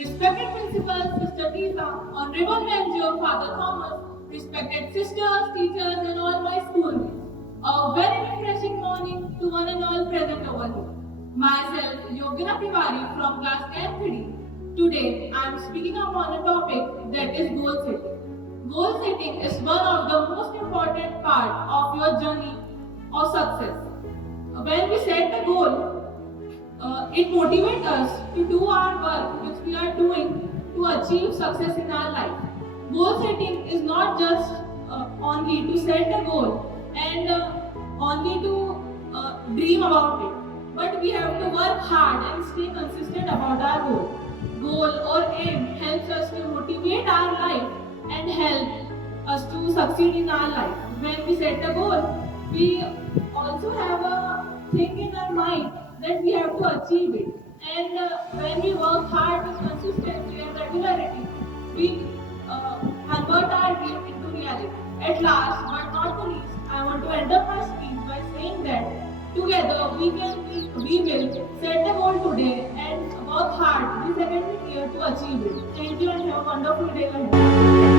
Respected Principal, Sister Lisa, Honorable Manager, Father Thomas, respected sisters, teachers, and all my schoolmates. A very refreshing morning to one and all present over here. Myself, Yogyata Tiwari from class 10th. Today, I am speaking upon a topic that is goal setting. Goal setting is one of the most important part of your journey of success. When we set a goal, it motivates us to do our work which we are doing to achieve success in our life. Goal setting is not just only to set a goal and only to dream about it, but we have to work hard and stay consistent about our goal. Goal or aim helps us to motivate our life and help us to succeed in our life. When we set a goal, we also have a thing in our mind that we have to achieve it. And when we work hard with consistency and regularity, we convert our dream into reality. At last, but not the least, I want to end up my speech by saying that together we will set the goal today and work hard this academic year to achieve it. Thank you and have a wonderful day ahead.